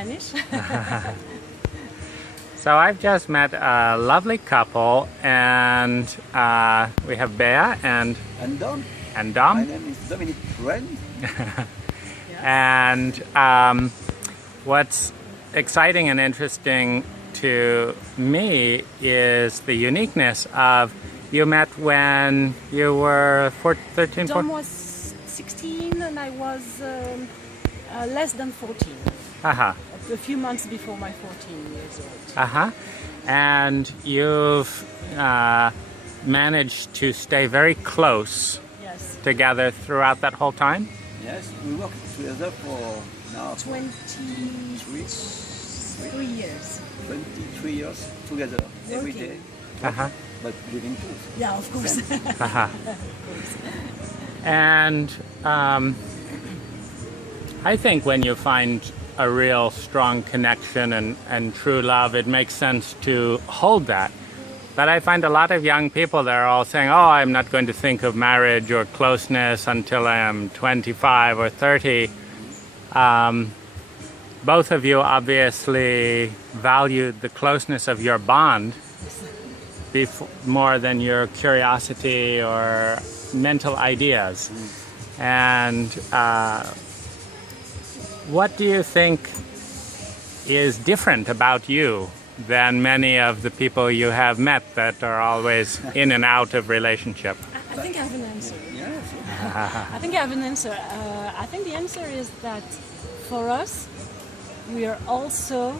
Spanish. So I've just met a lovely couple, and we have Bea and Dom. and My Dom. name is Dominic Friend. And what's exciting and interesting to me is the uniqueness of you met when you were 13, Dom 14? was 16 and I was less than 14. Uh-huh. A few months before my 14 years old. Uh-huh. And you've managed to stay very close Yes. together throughout that whole time? Yes, we work together for now 23 years. 23 years together every Working. day, Uh-huh. but living too. Yeah, of course. Uh-huh. And I think when you find a real strong connection and true love, it makes sense to hold that. But I find a lot of young people, they're all saying, oh, I'm not going to think of marriage or closeness until I am 25 or 30. Both of you obviously valued the closeness of your bond more than your curiosity or mental ideas. And what do you think is different about you than many of the people you have met that are always in and out of relationship? I think I have an answer. Yes. I think I have an answer. I think the answer is that for us, we are also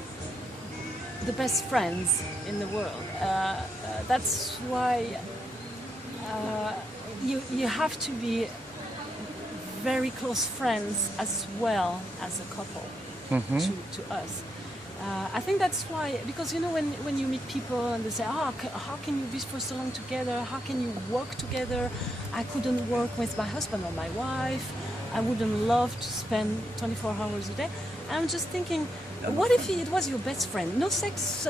the best friends in the world. That's why you have to be very close friends as well as a couple to us. I think that's why, because you know when you meet people and they say, oh, how can you be for so long together? How can you work together? I couldn't work with my husband or my wife. I wouldn't love to spend 24 hours a day. I'm just thinking, what if it was your best friend? No sex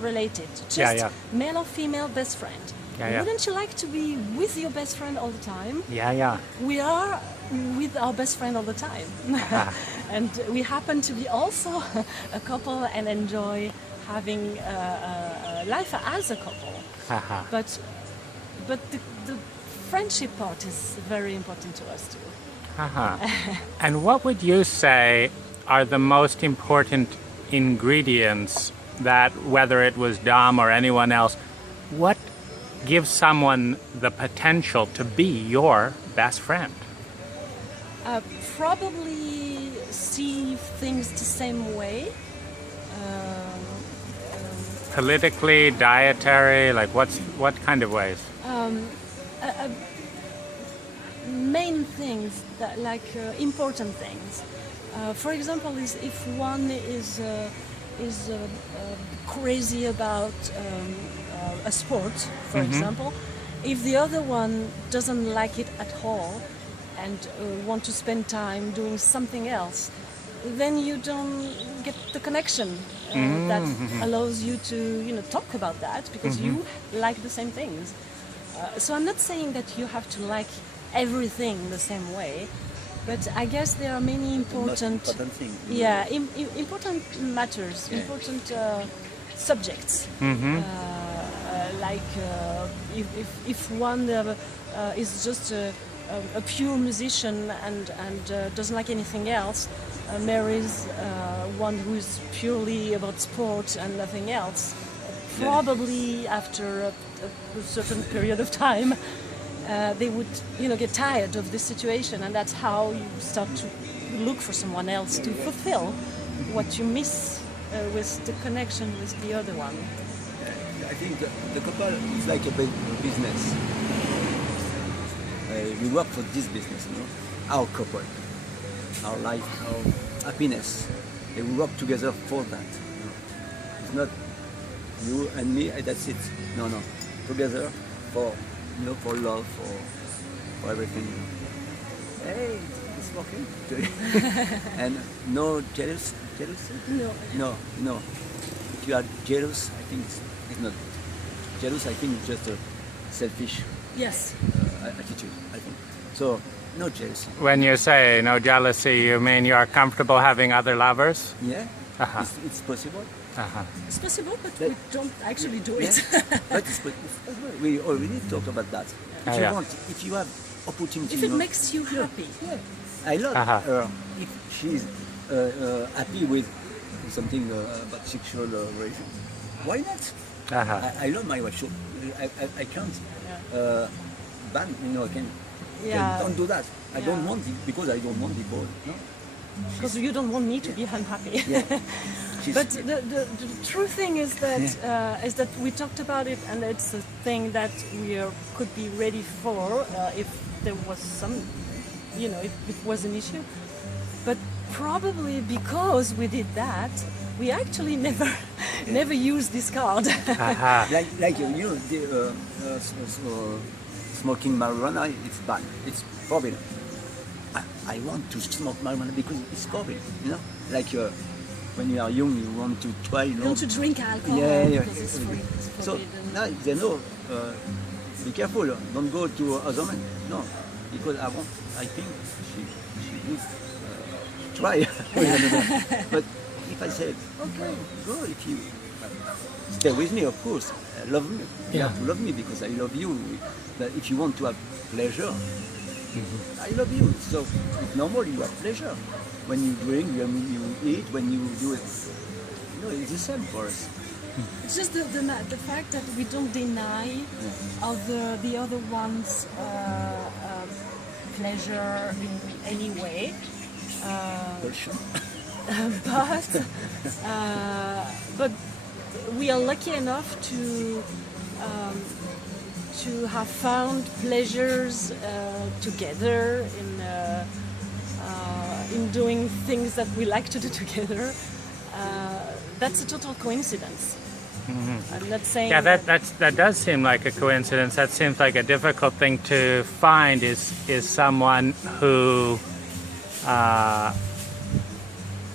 related, just male or female best friend. Wouldn't you like to be with your best friend all the time? Yeah. We are with our best friend all the time. And we happen to be also a couple and enjoy having life as a couple. But the friendship part is very important to us too. And what would you say are the most important ingredients that, whether it was Dom or anyone else, what gives someone the potential to be your best friend? Probably see things the same way. Politically, dietary, like what kind of ways? Main things that important things. For example, is if one is crazy about a sport, for example, if the other one doesn't like it at all and want to spend time doing something else, then you don't get the connection that allows you to talk about that because you like the same things. So I'm not saying that you have to like everything the same way, but I guess there are many important things. Yeah, important matters, important subjects. If one is just a pure musician and doesn't like anything else, marries one who is purely about sport and nothing else, probably after a certain period of time, they would get tired of this situation, and that's how you start to look for someone else to fulfill what you miss with the connection with the other one. I think the couple is like a business. We work for this business, our couple, our life, our happiness. We work together for that. It's not you and me, that's it. No. Together for love, for everything. Hey, it's working. And no jealousy? No. If you are jealous, I think it's not jealous. I think it's just a selfish Yes. attitude. I think so. no jealousy. When you say no jealousy, you mean you are comfortable having other lovers? Yeah, Uh-huh. it's possible. It's possible, but we don't actually do it. But it's possible. We already talked about that. If you Yeah. want, if you have opportunity, If you it know, makes you happy. yeah. I love her. If she's happy with something about sexual relation, why not? I love my wife. So I can't ban. I can. Yeah. Don't do that. I don't Yeah. want it because I don't want the boy. No. Because you don't want me to be unhappy. Yeah. She's- But the true thing is that we talked about it, and it's a thing that we could be ready for if there was some, if it was an issue. But probably because we did that, we actually never used this card. like smoking marijuana, it's bad. It's forbidden. I want to smoke marijuana because it's forbidden. Like when you are young, you want to try. You want to drink alcohol Yeah. because it's free. It's So forbidden. now they know. Be careful. Don't go to other men. No, because I think she would try. But if I said, okay, go if you stay with me, of course, love me. You have to love me because I love you. But if you want to have pleasure, I love you. So it's normal you have pleasure. When you drink, you eat, when you do it. It's the same for us. It's just the fact that we don't deny the other one's pleasure in any way. Portion. But we are lucky enough to have found pleasures together in doing things that we like to do together. That's a total coincidence. I'm not saying. Yeah, that does seem like a coincidence. That seems like a difficult thing to find. Is someone who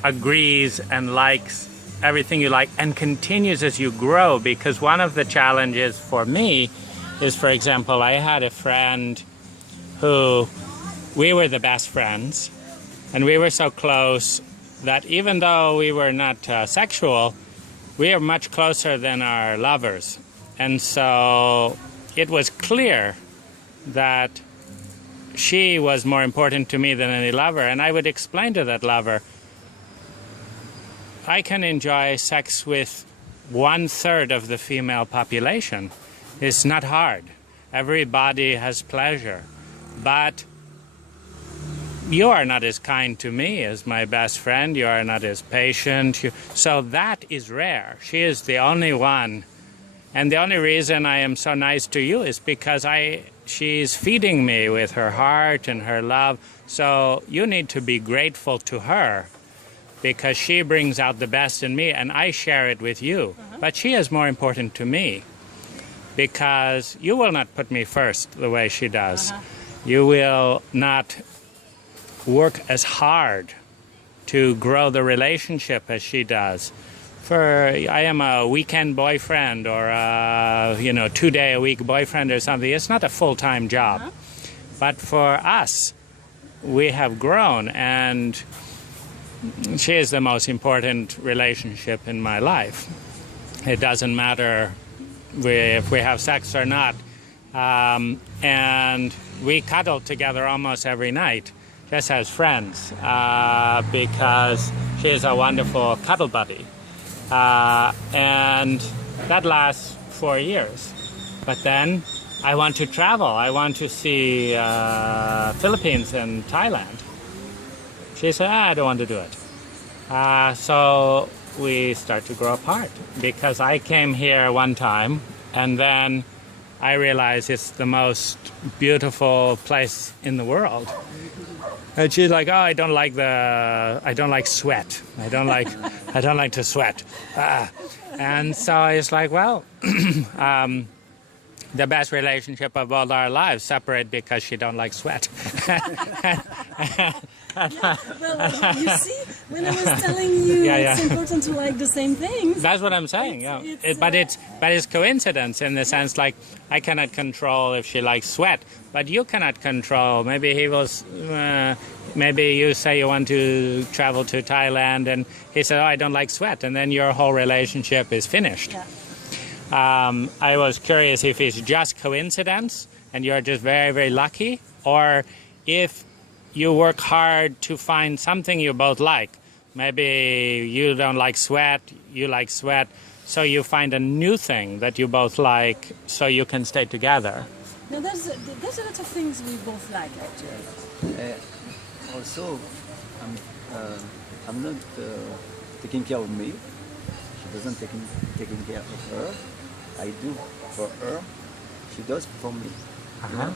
agrees and likes everything you like and continues as you grow. Because one of the challenges for me is, for example, I had a friend who we were the best friends, and we were so close that even though we were not sexual, we are much closer than our lovers. And so it was clear that she was more important to me than any lover. And I would explain to that lover, I can enjoy sex with 1/3 of the female population. It's not hard. Everybody has pleasure. But you are not as kind to me as my best friend. You are not as patient. So that is rare. She is the only one. And the only reason I am so nice to you is because she's feeding me with her heart and her love. So you need to be grateful to her because she brings out the best in me and I share it with you. But she is more important to me because you will not put me first the way she does. You will not work as hard to grow the relationship as she does. I am a weekend boyfriend or a 2-day-a-week boyfriend or something. It's not a full-time job. But for us, we have grown, and she is the most important relationship in my life. It doesn't matter if we have sex or not. And we cuddle together almost every night, just as friends, because she is a wonderful cuddle buddy. And that lasts 4 years. But then I want to travel. I want to see Philippines and Thailand. She said, I don't want to do it. So we start to grow apart because I came here one time and then I realized it's the most beautiful place in the world. And she's like, oh, I don't like sweat. I don't like to sweat. And so I was like, well, the best relationship of all our lives, separate because she don't like sweat. Well, you see, when I was telling you it's important to like the same things. That's what I'm saying. But it's coincidence in the sense like I cannot control if she likes sweat, but you cannot control. Maybe he was. Maybe you say you want to travel to Thailand, and he said, "Oh, I don't like sweat," and then your whole relationship is finished. Yeah. I was curious if it's just coincidence and you're just very, very lucky, or if you work hard to find something you both like. Maybe you don't like sweat, you like sweat, so you find a new thing that you both like so you can stay together. Now, there's a lot of things we both like, actually. Also, I'm not taking care of me. She doesn't taking care of her. I do for her. She does for me. You know?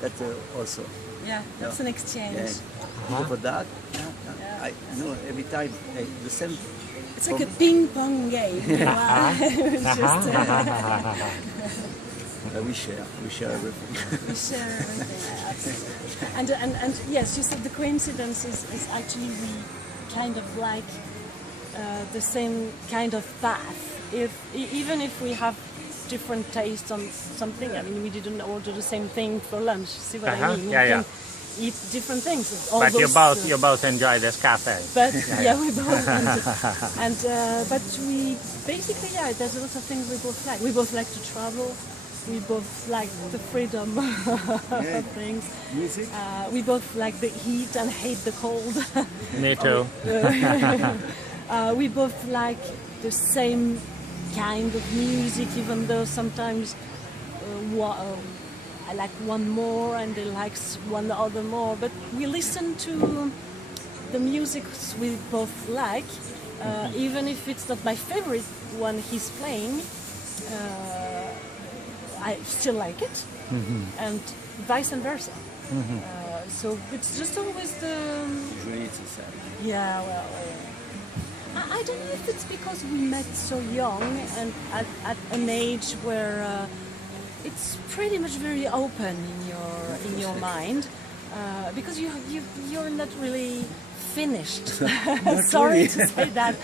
That's also. Yeah, that's an exchange. Yeah. For that, I know every time the same. It's like a ping pong game. Wow. Just, we share everything. We share everything, absolutely. And yes, you said the coincidence is actually we kind of like the same kind of path. Even if we have different tastes on something, I mean, we didn't order the same thing for lunch. See what I mean? Yeah. Eat different things. But you both enjoy this cafe. But we both but we basically there's a lot of things we both like. We both like to travel. We both like the freedom of things. Music. We both like the heat and hate the cold. Me too. We both like the same kind of music, even though sometimes I like one more and they like one other more. But we listen to the music we both like, even if it's not my favorite one he's playing. I still like it, and vice versa. So it's just always the. Yeah, well. I don't know if it's because we met so young and at an age where it's pretty much very open in your mind, because you're not really finished. Sorry to say that,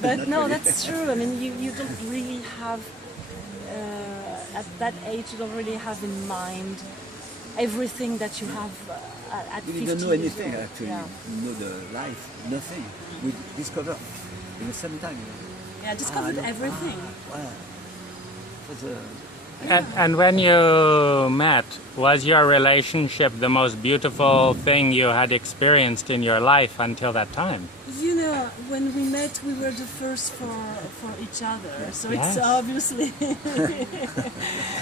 but no, that's true. I mean, you don't really have at that age. You don't really have in mind everything that you have at 50 We don't know anything years old. actually. Yeah. We know the life, nothing. We discover in the same time. Yeah, I discovered everything. Wow. And when you met, was your relationship the most beautiful thing you had experienced in your life until that time? You know, when we met, we were the first for each other. So Yes. it's obviously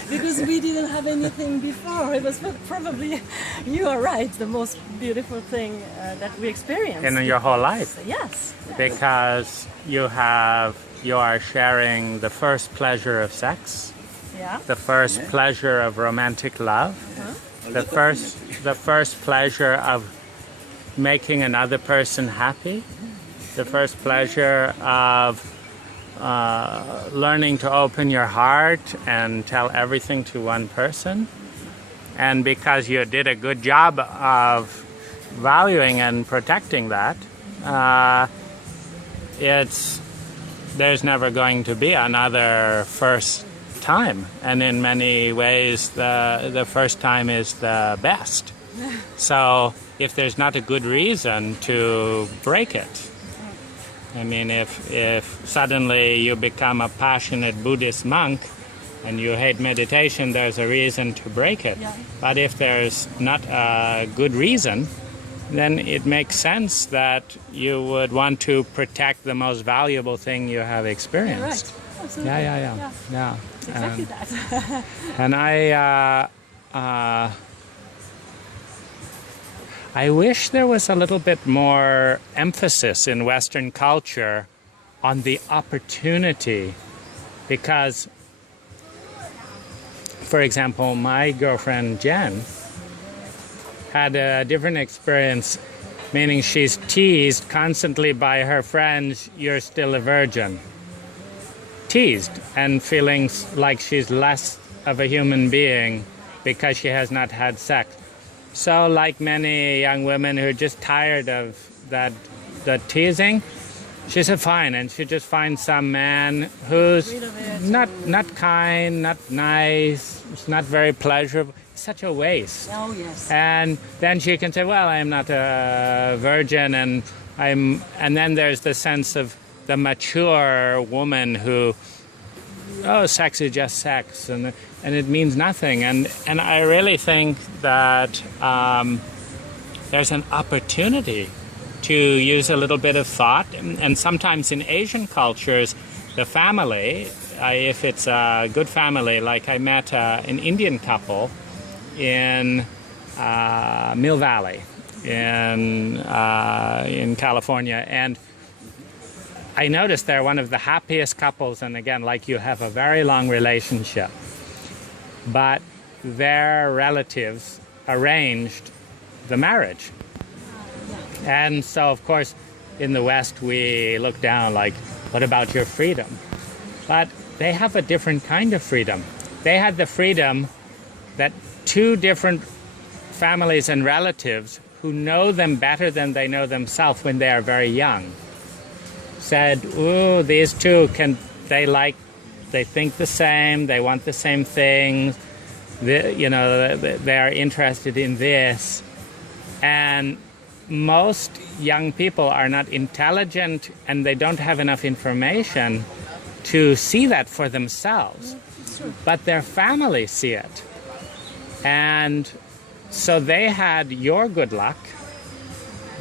because we didn't have anything before. It was probably, you are right, the most beautiful thing that we experienced. In your whole life? Yes. Because you are sharing the first pleasure of sex, Yeah. the first pleasure of romantic love, the first pleasure of making another person happy, the first pleasure of learning to open your heart and tell everything to one person. And because you did a good job of valuing and protecting that, there's never going to be another first time, and in many ways the first time is the best. So if there's not a good reason to break it, I mean, if suddenly you become a passionate Buddhist monk and you hate meditation, there's a reason to break it. Yeah. But if there's not a good reason, then it makes sense that you would want to protect the most valuable thing you have experienced. Right. Absolutely. Yeah. Exactly that. And I wish there was a little bit more emphasis in Western culture on the opportunity, because, for example, my girlfriend Jen had a different experience, meaning she's teased constantly by her friends, "You're still a virgin." Teased and feeling like she's less of a human being because she has not had sex. So like many young women who are just tired of that teasing, she said fine, and she just finds some man who's not kind, not nice, it's not very pleasurable. It's such a waste. Oh yes. And then she can say, well, I am not a virgin, and then there's the sense of the mature woman who, oh, sex is just sex, and it means nothing. And I really think that there's an opportunity to use a little bit of thought. And sometimes in Asian cultures, the family, if it's a good family, like I met an Indian couple in Mill Valley in California, and I noticed they're one of the happiest couples, and again, like you, have a very long relationship. But their relatives arranged the marriage. And so, of course, in the West, we look down like, what about your freedom? But they have a different kind of freedom. They had the freedom that two different families and relatives who know them better than they know themselves when they are very young said, ooh, these two they think the same, they want the same things, they are interested in this. And most young people are not intelligent, and they don't have enough information to see that for themselves. But their families see it. And so they had your good luck,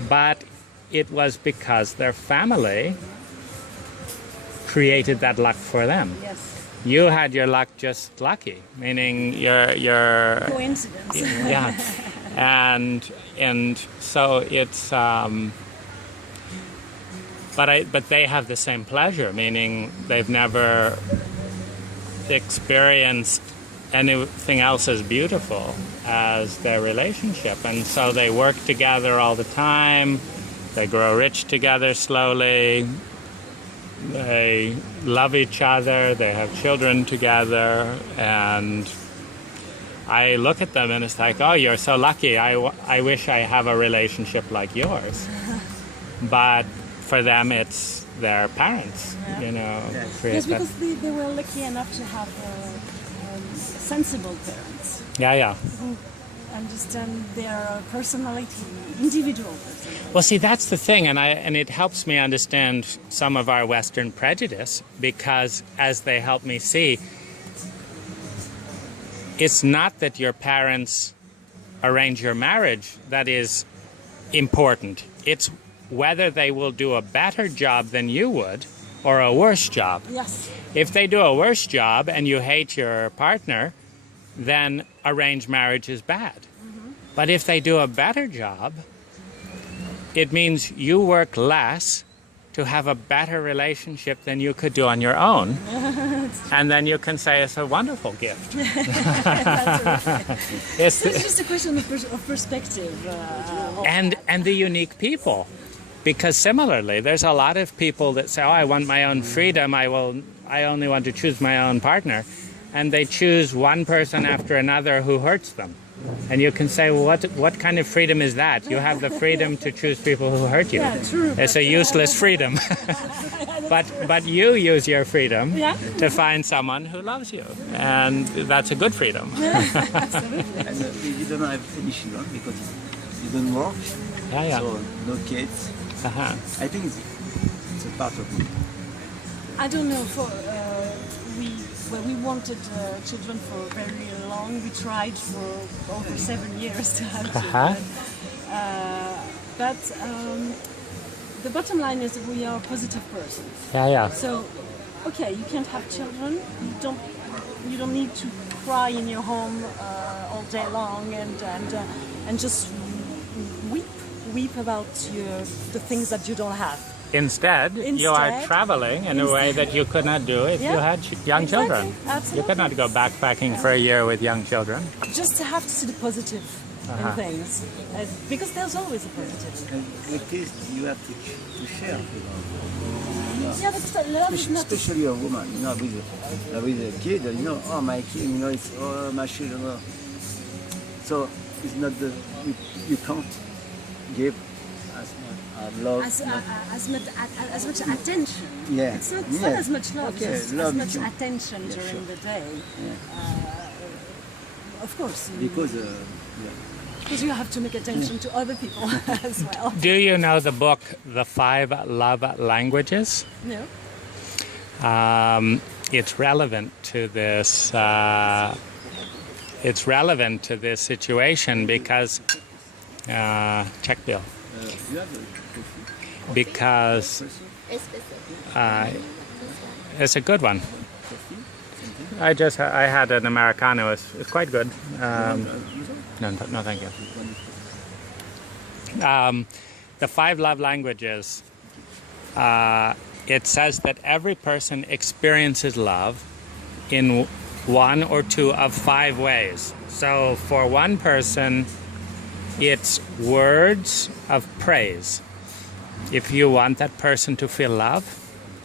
but it was because their family created that luck for them. Yes. You had your luck just lucky, meaning your coincidence. Yeah. And so it's but they have the same pleasure, meaning they've never experienced anything else as beautiful as their relationship, and so they work together all the time. They grow rich together slowly. They love each other. They have children together, and I look at them and it's like, oh, you're so lucky. I wish I have a relationship like yours. But for them, it's their parents, Yes, because they were lucky enough to have sensible parents. Yeah. Who understand their personality, individual personality. Well, see, that's the thing, and it helps me understand some of our Western prejudice, because as they help me see, it's not that your parents arrange your marriage that is important. It's whether they will do a better job than you would or a worse job. Yes. If they do a worse job and you hate your partner, then arranged marriage is bad. Mm-hmm. But if they do a better job, it means you work less to have a better relationship than you could do on your own. And then you can say it's a wonderful gift. It's just a question of perspective. And the unique people. Because similarly, there's a lot of people that say, oh, I want my own freedom, I only want to choose my own partner. And they choose one person after another who hurts them. And you can say, well, what kind of freedom is that? You have the freedom to choose people who hurt you. Yeah, true. It's a useless freedom. But you use your freedom to find someone who loves you. And that's a good freedom. Absolutely. And you don't have any children because you don't work. Yeah. So no kids. Uh-huh. I think it's a part of me. I don't know. We wanted children for very long. We tried for over 7 years to have children. But the bottom line is that we are positive persons. Yeah. So, okay, you can't have children. You don't need to cry in your home all day long and just weep about the things that you don't have. Instead, you are traveling in a way that you could not do if you had young children. Absolutely. You could not go backpacking for a year with young children. Just to have to see the positive in things, because there's always a positive. And at least you have to share with them. Yeah, but love is not. Especially a woman, you know, with a kid, you know, oh my kid, you know, it's oh my children. You know. So it's not you can't give as much love. As much attention. Yeah. It's not, Yeah. as much love, Okay, it's love as much too. attention Yeah, during sure. the day. Of course, Because because you have to make attention to other people as well. Do you know the book, The 5 Love Languages? No? It's relevant to this. It's relevant to this situation because check bill. you have a Because coffee? it's a good one. I had an Americano. It's quite good. No, thank you. The 5 love languages. It says that every person experiences love in 1 or 2 of 5 ways. So for one person, it's words of praise. If you want that person to feel love,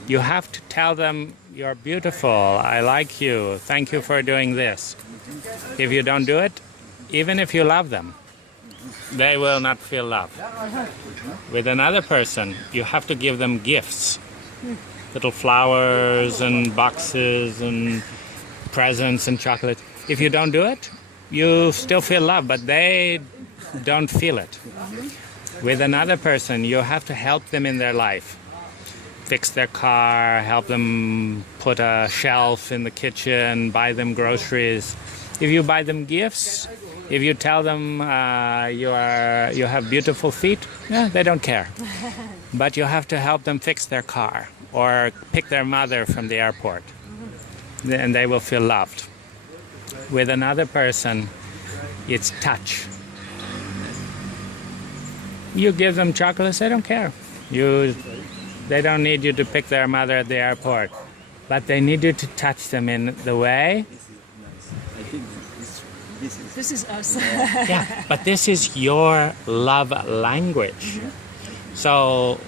you have to tell them, you're beautiful, I like you, thank you for doing this. If you don't do it, even if you love them, they will not feel love. With another person, you have to give them gifts. Little flowers and boxes and presents and chocolate. If you don't do it, you still feel love, but they don't feel it. With another person, you have to help them in their life. Fix their car, help them put a shelf in the kitchen, buy them groceries. If you buy them gifts, if you tell them you have beautiful feet, they don't care. But you have to help them fix their car or pick their mother from the airport. And they will feel loved. With another person, it's touch. You give them chocolates, they don't care. They don't need you to pick their mother at the airport, but they need you to touch them in the way. I think this is This is us. Yeah, but this is your love language. So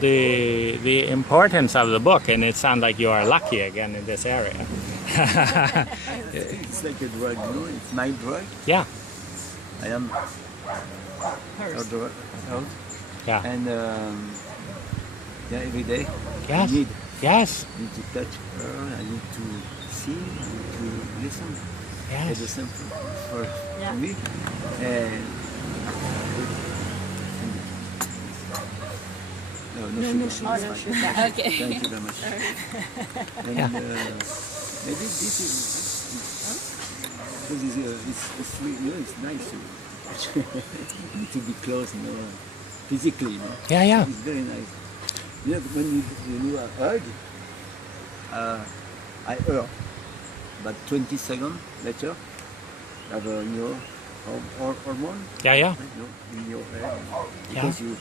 the importance of the book, and it sounds like you are lucky again in this area. it's like a drug, you know. It's my drug. Yeah, I am a Hers. drug, yeah, and every day yes, I need yes, to touch her. I need to see. I need to listen. It's the yes. same for Yeah. me. And no sugar. Oh, no sugar. Okay. Thank you very much. And Yeah. maybe this is because it's really, you know, it's nice to be close, you know, physically, you know. Yeah, yeah. It's very nice. You know, when you hug, I hurt, but 20 seconds later, you have a hormone, Yeah, yeah. you know, in your head Yeah. because you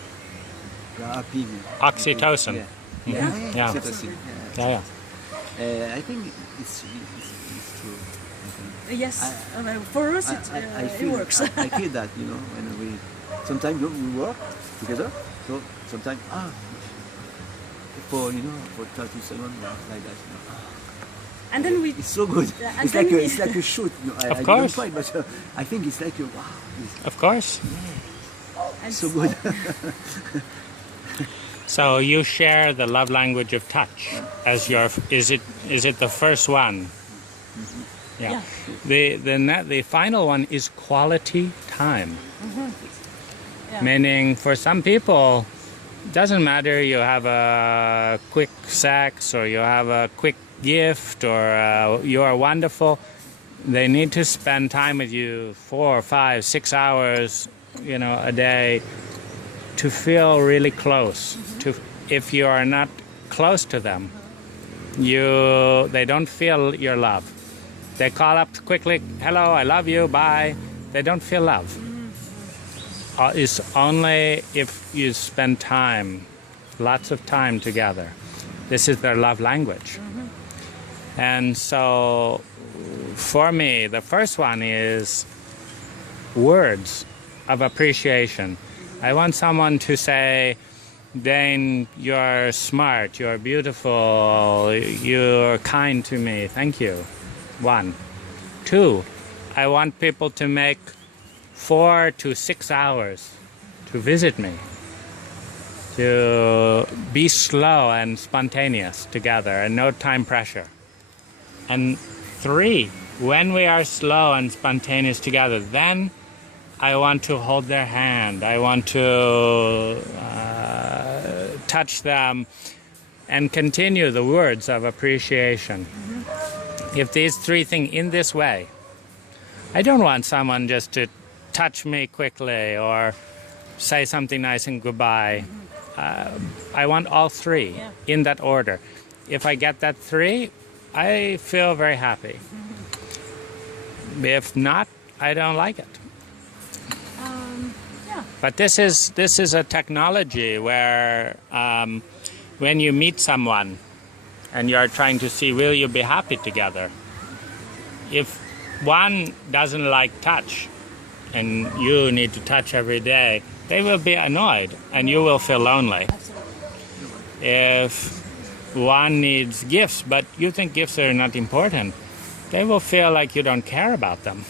are happy. Oxytocin. Yeah. Yeah. Yeah. Oxytocin. Yeah, yeah. I think it's true. Yes, for us it works. I feel that, you know, when sometimes we work together, so sometimes for 30 seconds like that, you know. And then we It's so good. Yeah, and It's then like a shoot. You know, Of I course. don't fight, but I think it's like a wow. Of course. and It's so good. So you share the love language of touch as your. Is it the first one? Yeah. The final one is quality time. Yeah. Meaning, for some people, doesn't matter you have a quick sex or you have a quick gift or you are wonderful. They need to spend time with you 4, 5, 6 hours, a day to feel really close. If you are not close to them, they don't feel your love. They call up quickly, hello, I love you, bye. They don't feel love. It's only if you spend time, lots of time together. This is their love language. And so for me, the first one is words of appreciation. I want someone to say, Dane, you're smart, you're beautiful, you're kind to me. Thank you. 1. 2, I want people to make 4 to 6 hours to visit me, to be slow and spontaneous together and no time pressure. And 3, when we are slow and spontaneous together, then I want to hold their hand. I want to touch them and continue the words of appreciation. If these 3 things in this way, I don't want someone just to touch me quickly or say something nice and goodbye. I want all 3 in that order. If I get that 3, I feel very happy. If not, I don't like it. But this is a technology where when you meet someone and you are trying to see, will you be happy together? If one doesn't like touch and you need to touch every day, they will be annoyed and you will feel lonely. If one needs gifts, but you think gifts are not important, they will feel like you don't care about them.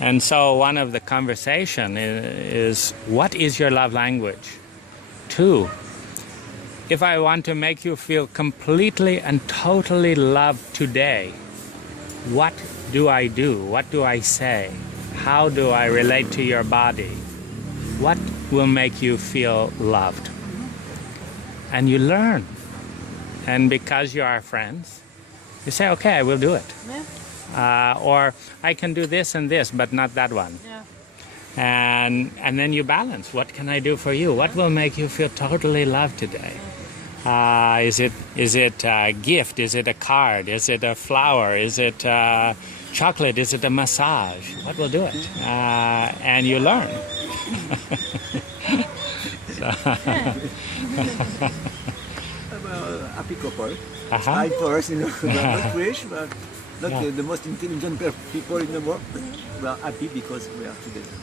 And so one of the conversation is, what is your love language? 2, if I want to make you feel completely and totally loved today, what do I do? What do I say? How do I relate to your body? What will make you feel loved? And you learn. And because you are friends, you say, okay, I will do it. Or I can do this and this, but not that one. And then you balance. What can I do for you? What will make you feel totally loved today? Is it a gift? Is it a card? Is it a flower? Is it chocolate? Is it a massage? What will do it? And you learn. Happy couple. I first, we are not rich, but not the most intelligent people in the world. But we are happy because we are together.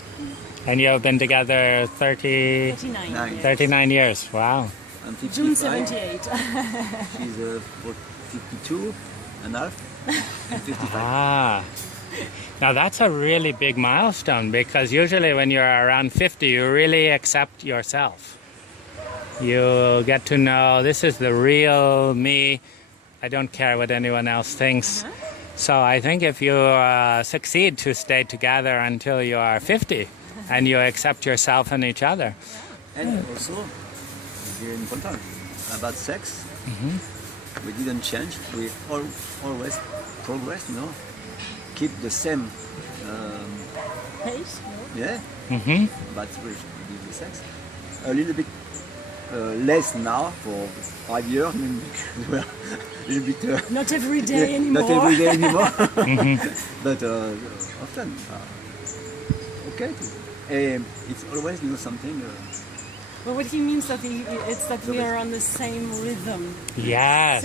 And you have been together 39 years. Wow. I'm 55. June 78. She's 52 and a half. And 55. Now that's a really big milestone, because usually when you're around 50, you really accept yourself. You get to know, this is the real me. I don't care what anyone else thinks. So I think if you succeed to stay together until you are 50 and you accept yourself and each other. And also, very important, about sex, we didn't change. We always progress, keep the same Pace? yeah, but with the sex. A little bit less now for 5 years. I mean, we're a little bit Not every day anymore. Not every day anymore. But often, okay. It's always something. But what he means it's that we are on the same rhythm. Yes.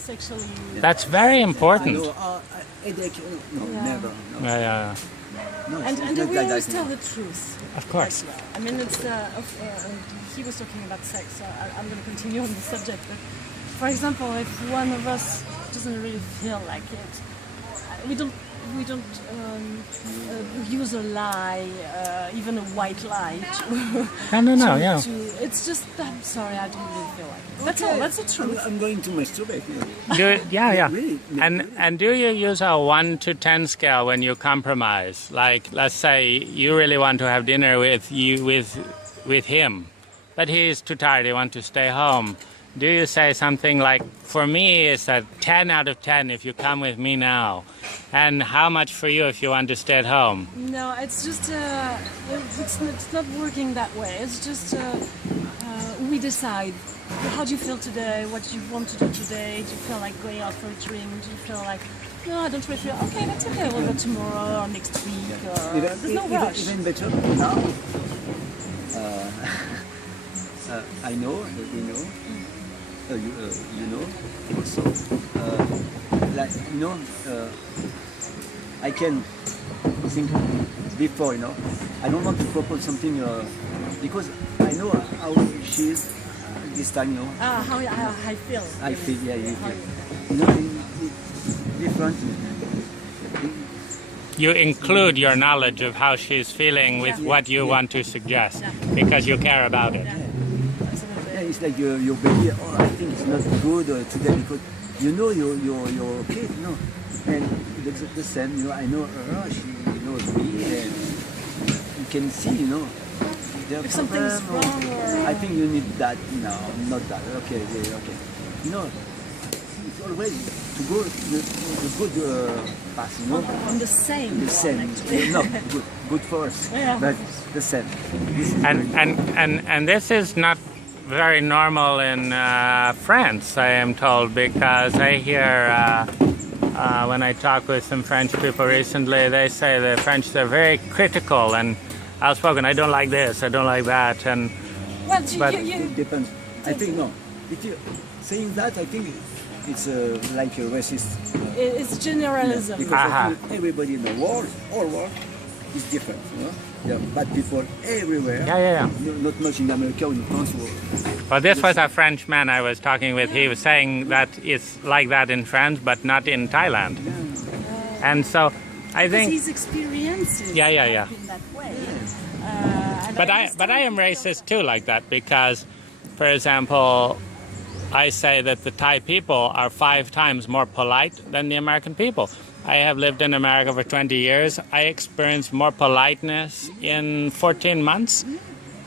Sexually. That's very important. I know, headache. No, never. No. Yeah. No, And it's we not like always that, tell the truth. Of course. I mean, it's he was talking about sex, so I'm going to continue on the subject. But for example, if one of us doesn't really feel like it, we don't use a lie, even a white lie. No, yeah. It's just, I'm sorry, I don't really feel like it. That's all. That's the truth. I'm going to masturbate. Yeah. Really? And do you use a 1 to 10 scale when you compromise? Like, let's say you really want to have dinner with him, but he's too tired, he wants to stay home. Do you say something like, for me it's a 10 out of 10 if you come with me now, and how much for you if you want to stay at home? No, it's just it's not working that way. It's just we decide. How do you feel today? What do you want to do today? Do you feel like going out for a drink? Do you feel like, no, I don't really feel. Okay, that's okay. We'll go tomorrow or next week. There's no rush. Even better now. I know that we know. You know also. Like I can think before. I don't want to propose something because I know how she is. this time, you know. How I feel. I feel, yeah, you How feel. You know, different. You include your knowledge of how she's feeling with what you want to suggest because you care about it. Absolutely. Yeah, it's like your baby. Oh, I think it's not good today because you know your kid, you know, and it's the same. You know, I know her. She knows me, and you can see, you know. If something's wrong or... I think you need that. No, not that. Okay, yeah, okay. You know, it's always to go the good path, you know. On the same. The same. One, actually. No, good for us. Yeah. But the same. This is And this is not very normal in France, I am told, because I hear when I talk with some French people recently, they say the French are very critical and outspoken. I don't like this, I don't like that, and Well, But- It depends. I think no. If you saying that, I think it's like a racist. it's generalism. Because Aha. everybody in the world, all world, is different. You know? There are bad people everywhere. yeah. Not much in America or in France. Well, this was a French man I was talking with. He was saying that it's like that in France, but not in Thailand. And so I Because think, his experiences Yeah. have been that way. And but I am understand racist too, like that, because, for example, I say that the Thai people are 5 times more polite than the American people. I have lived in America for 20 years. I experienced more politeness in 14 months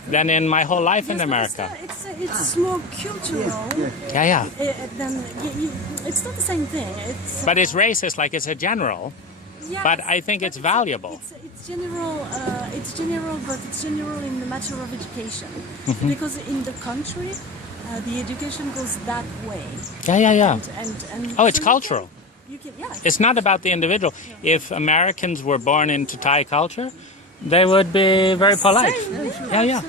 than in my whole life in Yes, but America. it's more cultural. Yeah. Than it's not the same thing. It's But it's racist, like it's a general. yes, but I think it's valuable. It's general. It's general, but it's general in the matter of education, because in the country, the education goes that way. Yeah. And Oh, it's so cultural. You can, yeah. It's not about the individual. If Americans were born into Thai culture, they would be very polite. Yeah.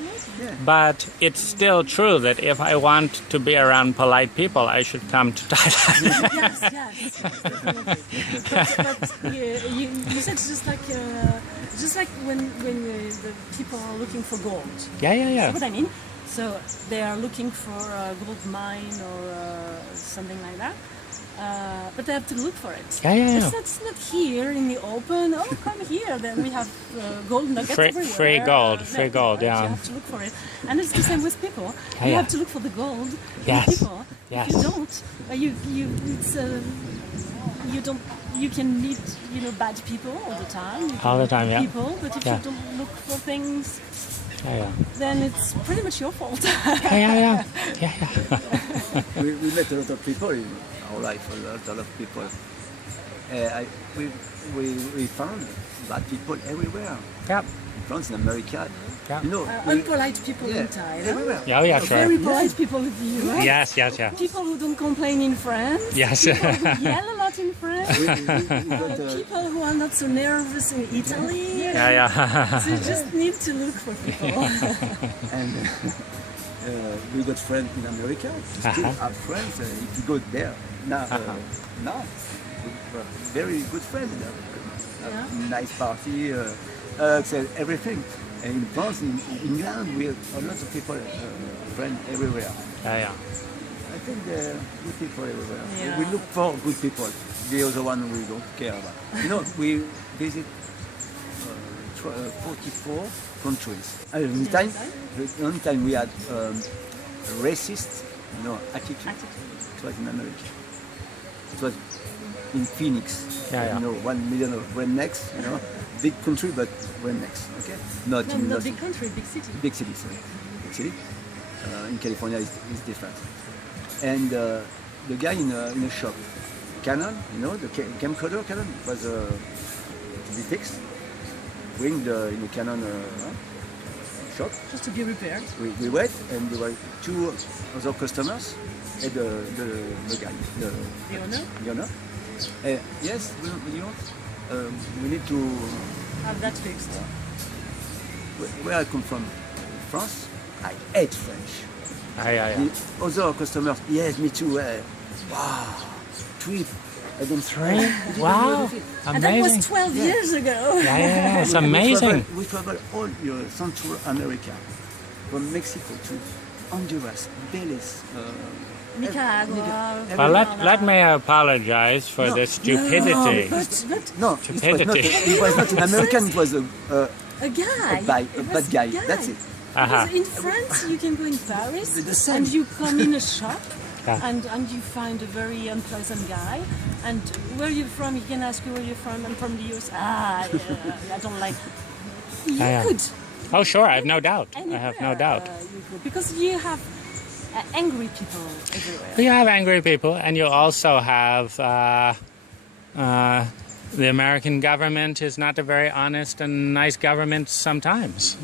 But it's still true that if I want to be around polite people, I should come to Thailand. Yes, definitely. But you said just like when the people are looking for gold. Yeah. What I mean. So they are looking for a gold mine or something like that. But they have to look for it. Yeah. It's not here in the open. Oh, come here. Then we have gold nuggets everywhere. Free gold, You yeah. have to look for it. And it's the same with people. You Yeah. have to look for the gold Yes. in people. Yes. If you don't, you can meet, bad people all the time. You can All the meet time, yeah. People, but if Yeah. you don't look for things, Yeah. then it's pretty much your fault. Yeah. We met a lot of people in our life. A lot of people. We found bad people everywhere. Yep. In France, in America. Yeah. You know, Unpolite people in Thailand. everywhere. Yeah, Very sure. polite people in the US. Yes. People who don't complain in France. Yes. People who yell a lot in France. We got, People who are not so nervous in Italy. Yeah. So you just need to look for people. and we got friends in America. We still have friends. If you go there now, we were very good friends. Nice party, everything. And in France, in England, we have a lot of people, friends everywhere. Yeah. I think good people everywhere. Yeah. We look for good people. The other one we don't care about. We visit 44 countries. One time we had racist, attitude. It was in America. It was in Phoenix. Yeah. 1 million of rednecks. Big country, but rednecks. Okay, not Big country, big city. Big city, sorry. Big city. In California is different. And the guy in a shop, Canon, the camcorder Canon was to be fixed. Bring in the Canon shop. Just to be repaired. We wait, and there were 2 other customers, and the guy, the owner. Yes, we need to. Have that fixed. Where I come from, France, I hate French. Yeah. The other customers, yes, me too. Wow, trip. I don't Wow. And that was Amazing. 12 years ago. Yeah. It's amazing. We travel all Central America, from Mexico to Honduras, Belize, Nicaragua. Well, let me apologize for No. this stupidity. no, Stupidity. it was not an American, it was A guy. a It was bad guy. That's it. Aha. Because in France, you can go in Paris The same. and you come in a shop Yeah. and you find a very unpleasant guy. And where are you from? He can ask you where you're from. I'm from the US. I don't like. You Yeah. could. Oh, sure, I have no doubt. I Anywhere, have no doubt. you could. Because you have angry people everywhere. You have angry people, and you also have the American government is not a very honest and nice government sometimes.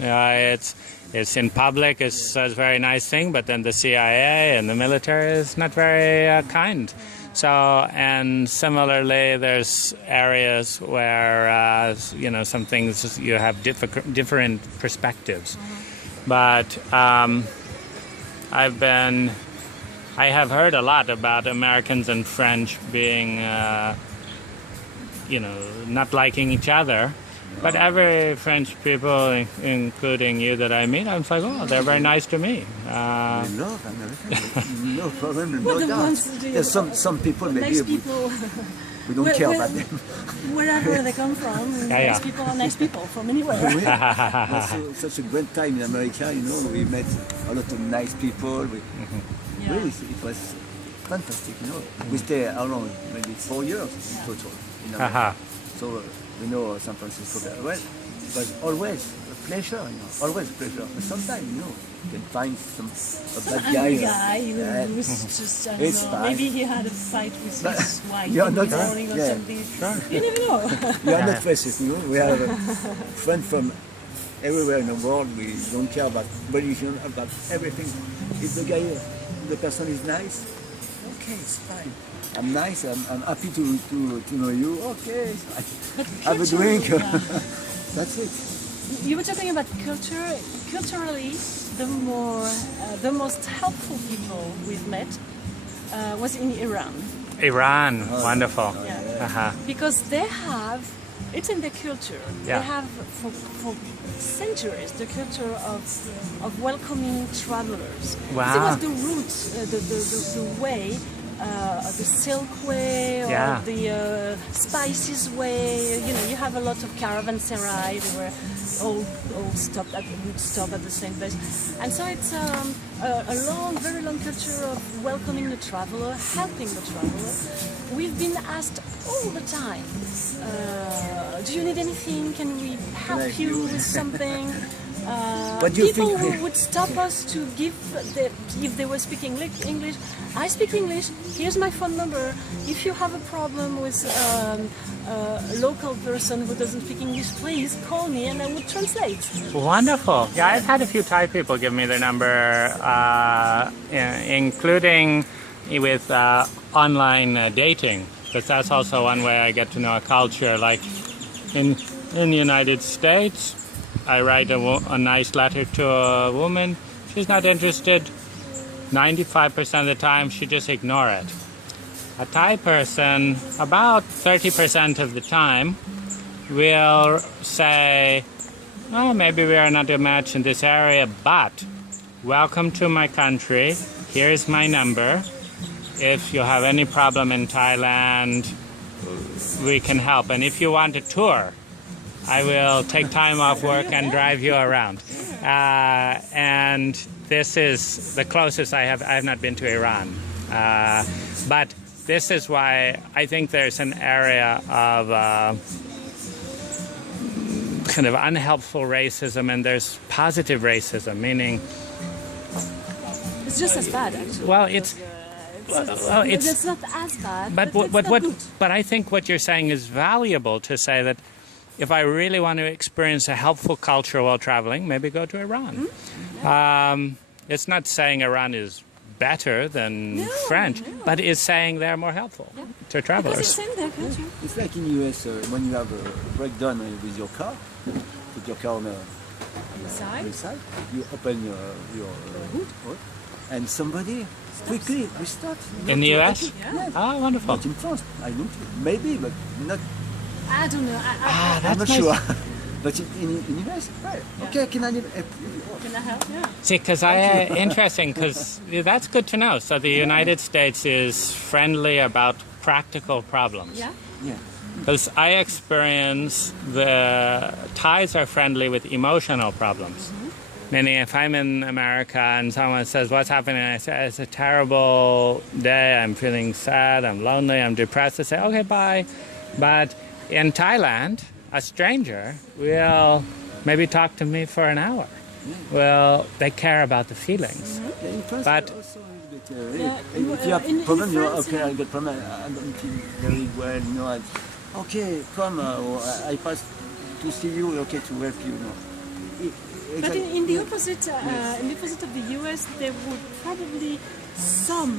It's in public, it says very nice thing, but then the CIA and the military is not very kind. So, and similarly, there's areas where some things you have different perspectives. But I have heard a lot about Americans and French being, not liking each other. But every French people, including you that I meet, I'm like, oh, they're very nice to me. We love Americans. No problem, Well, no the doubt. ones who- There's some people maybe Nice people, we don't care about them. wherever they come from, Yeah. nice people are nice people from anywhere. We had such a great time in America, we met a lot of nice people. Yeah. Really, it was fantastic, We stayed around maybe 4 years in total in America. Haha. So we know San Francisco very well. It was always a pleasure, always a pleasure. But sometimes, you can find a bad Angry guy. guy who was just, I don't It's know, fine. maybe he had a fight with But his wife you're in not- the morning or yeah. something. You never know. We are not racist, We have a friend from everywhere in the world. We don't care about religion, about everything. If the person is nice, okay, it's fine. I'm nice. I'm happy to know you. Okay, it's fine. But Have a culture- drink. yeah. That's it. You were talking about culture. Culturally, the most helpful people we've met was in Iran. Iran, wonderful. Yeah. Uh-huh. Because they have, it's in their culture. Yeah. They have for centuries the culture of welcoming travelers. Wow. It was the route, the way, the silk way, or Yeah. the spices way. You have a lot of caravanserai. They were all would stop at the same place, and so it's a very long culture of welcoming the traveler, helping the traveler. We've been asked all the time, do you need anything? Can we help you with something? What do you People think- who would stop us to give, if they were speaking English, I speak English, here's my phone number. If you have a problem with a local person who doesn't speak English, please call me and I will translate. Wonderful. Yeah, I've had a few Thai people give me their number, including with online dating, because that's also one way I get to know a culture. Like in the United States, I write a nice letter to a woman. She's not interested. 95% of the time, she just ignore it. A Thai person, about 30% of the time, will say, oh, maybe we are not a match in this area, but welcome to my country. Here's my number. If you have any problem in Thailand, we can help. And if you want a tour, I will take time off work and drive you around. And this is the closest I have. I have not been to Iran. But this is why I think there's an area of kind of unhelpful racism, and there's positive racism, meaning, It's just as bad, actually. well, it's It's not as bad, But it's what not good. but I think what you're saying is valuable, to say that if I really want to experience a helpful culture while traveling, maybe go to Iran. It's not saying Iran is better than No, French, no. but it's saying they're more helpful to Because travelers. it's in their culture. It's like in the US when you have a breakdown with your car, put your car on the side, you open your hood, and somebody quickly restart. In the US? Yeah. Oh, wonderful. Not in France. I don't. Maybe, but not. I don't know. I'm not sure. But in US, right? Okay, can I live? Can I help? Yeah. See, because interesting, because that's good to know. So the United States is friendly about practical problems. Yeah. Yeah. Because I experience the Thais are friendly with emotional problems. Meaning, if I'm in America and someone says, "What's happening?" I say, "It's a terrible day. I'm feeling sad. I'm lonely. I'm depressed." I say, "Okay, bye." But in Thailand, a stranger will maybe talk to me for an hour. Well, they care about the feelings. Yeah, in France But- also a little bit, Yeah, if you have in problem, you're France, okay. I got problem. I don't feel very well. You know. Okay, come. Or I pass to see you. Okay, to help you. No. But in the opposite, in the opposite of the US, there would probably some,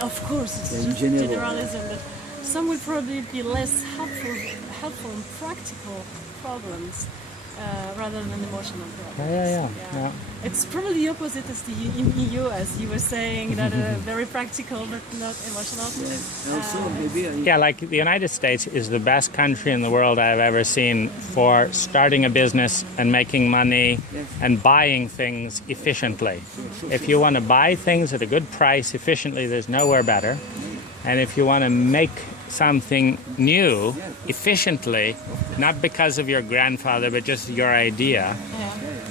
of course, it's In just general. generalism, but some would probably be less helpful in practical problems rather than emotional problems. Yeah. It's probably the opposite as in the US. You were saying that very practical but not emotional. And also maybe. Yeah, like the United States is the best country in the world I've ever seen for starting a business and making money Yes. and buying things efficiently. If you want to buy things at a good price efficiently, there's nowhere better. And if you want to make something new efficiently, not because of your grandfather, but just your idea,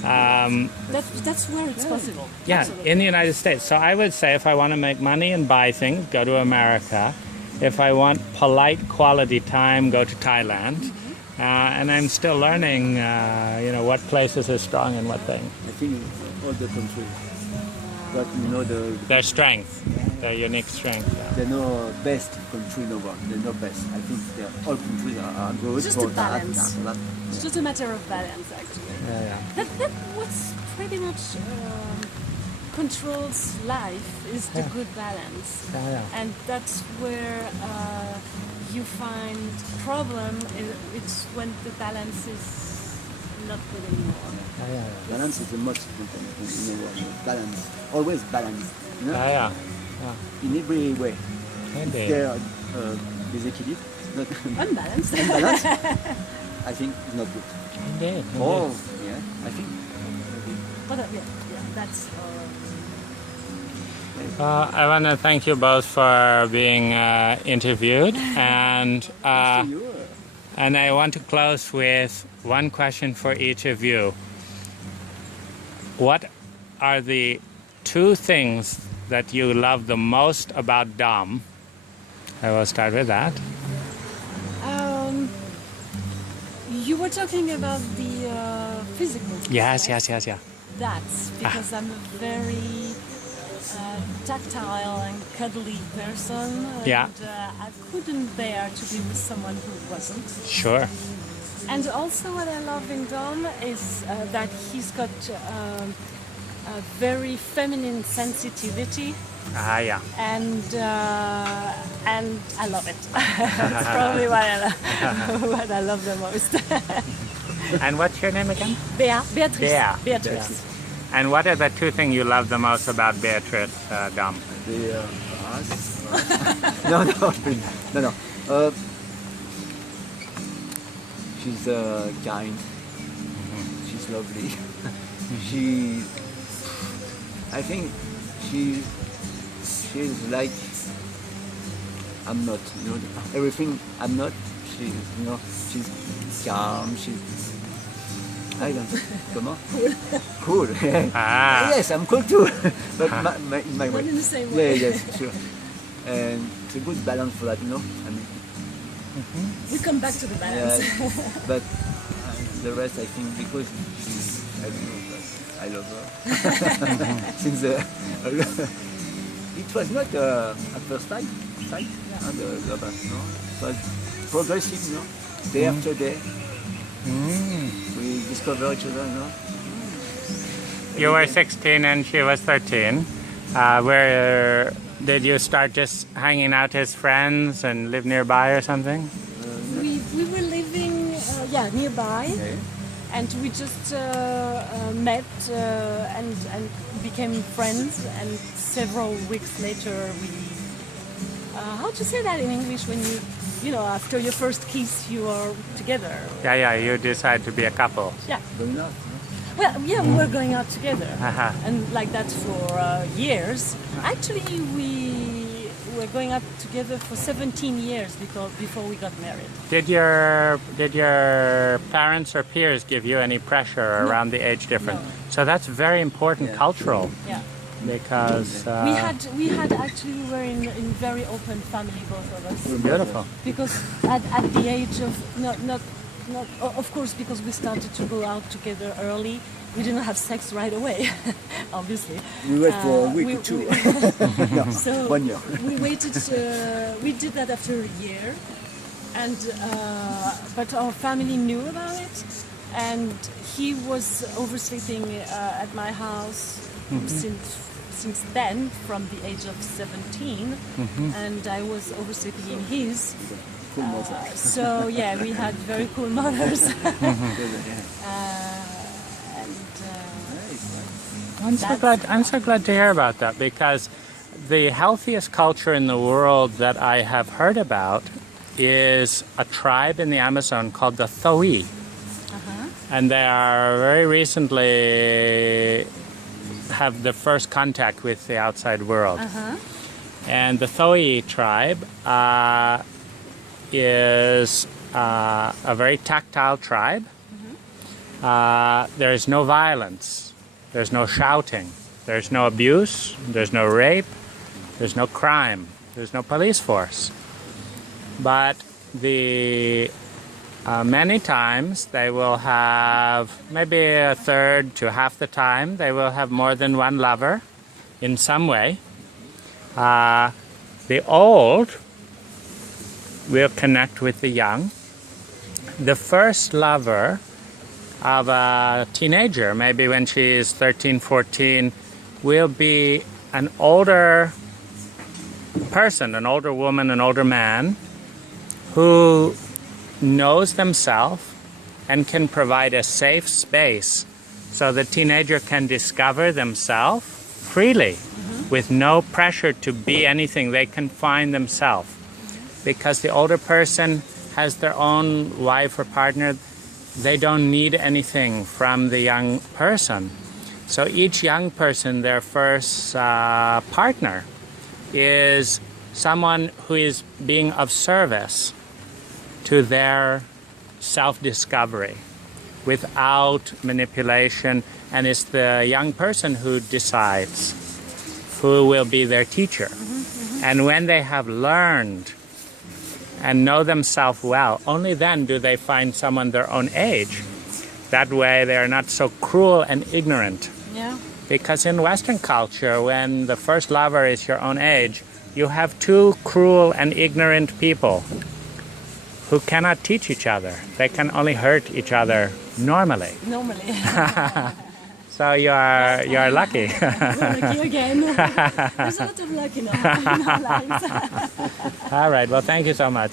That's where it's possible. yeah, Absolutely. in the United States. So I would say if I want to make money and buy things, go to America. If I want polite quality time, go to Thailand. And I'm still learning, what places are strong and what thing. I think all the countries, but Their strength, their unique strength. they're no best country in the world. They're no best. I think all countries are good It's just for a balance. that. It's just a matter of balance, actually. Yeah. That what's pretty much controls life is the good balance, Yeah. and that's where you find problem. It's when the balance is not good anymore. Balance is the most important thing in the world. Balance, always balance. You know? Yeah. In every way. Indeed. There are disequilibre, not Unbalanced. balance. I think it's not good. Indeed. Oh, yeah. I think. But yeah, that's. I want to thank you both for being interviewed, and You, and I want to close with one question for each of you. What are the two things that you love the most about Dom? I will start with that. You were talking about the physical. Yes. That's because I'm a very tactile and cuddly person. Yeah. And I couldn't bear to be with someone who wasn't. Sure. And also what I love in Dom is that he's got a very feminine sensitivity. Yeah. And I love it. That's probably what I love the most. And what's your name again? Beatrice. Bea. Beatrice. And what are the two things you love the most about Beatrice, Dom? the us. No. She's kind. She's lovely. I think she's like I'm not. Everything I'm not. She's calm. I don't know. Comment? Cool. Yes, I'm cool too. But in my way. Not in the same way. Yeah, yes, sure. And it's a good balance for that, I mean, We come back to the balance. but the rest, I think, because I don't know, but I love her. Since it was not at first sight, the lover, It was progressive, day after day. We discover each other, You were 16 and she was 13. Where did you start just hanging out as friends and live nearby or something? We were living nearby, Okay. and we just met and became friends. And several weeks later, we how to say that in English when you know, after your first kiss, you are together. Yeah, you decide to be a couple. Yeah. Going out, Well, yeah, we were going out together, Uh-huh. and like that for years. Actually, we were going out together for 17 years before we got married. Did your parents or peers give you any pressure around the age difference? No. So that's very important Yeah. cultural, Yeah. because We had actually, we were in very open family, both of us. beautiful. Because at the age of not of course, because we started to go out together early, we didn't have sex right away, obviously. We wait for a week we- or two. we- No, So 1 year. we waited. We did that after a year, and but our family knew about it, and he was oversleeping at my house since then, from the age of 17, and I was oversleeping in his. Cool mother. So yeah, we had very cool mothers. I'm so glad to hear about that, because the healthiest culture in the world that I have heard about is a tribe in the Amazon called the Thoi. And they are very recently have the first contact with the outside world. And the Thoi tribe is a very tactile tribe. There is no violence. There's no shouting. There's no abuse. There's no rape. There's no crime. There's no police force. But many times they will have, maybe a third to half the time, they will have more than one lover in some way. The old will connect with the young. The first lover of a teenager, maybe when she is 13, 14, will be an older person, an older woman, an older man, who knows themselves and can provide a safe space so the teenager can discover themselves freely with no pressure to be anything. They can find themselves because the older person has their own wife or partner. They don't need anything from the young person. So each young person, their first partner, is someone who is being of service to their self-discovery without manipulation, and it's the young person who decides who will be their teacher. And when they have learned and know themselves well, only then do they find someone their own age. That way they are not so cruel and ignorant. Yeah. Because in Western culture, when the first lover is your own age, you have two cruel and ignorant people who cannot teach each other. They can only hurt each other normally. Normally. So you are lucky. We're lucky again. There's a lot of luck in our lives. All right, well, thank you so much.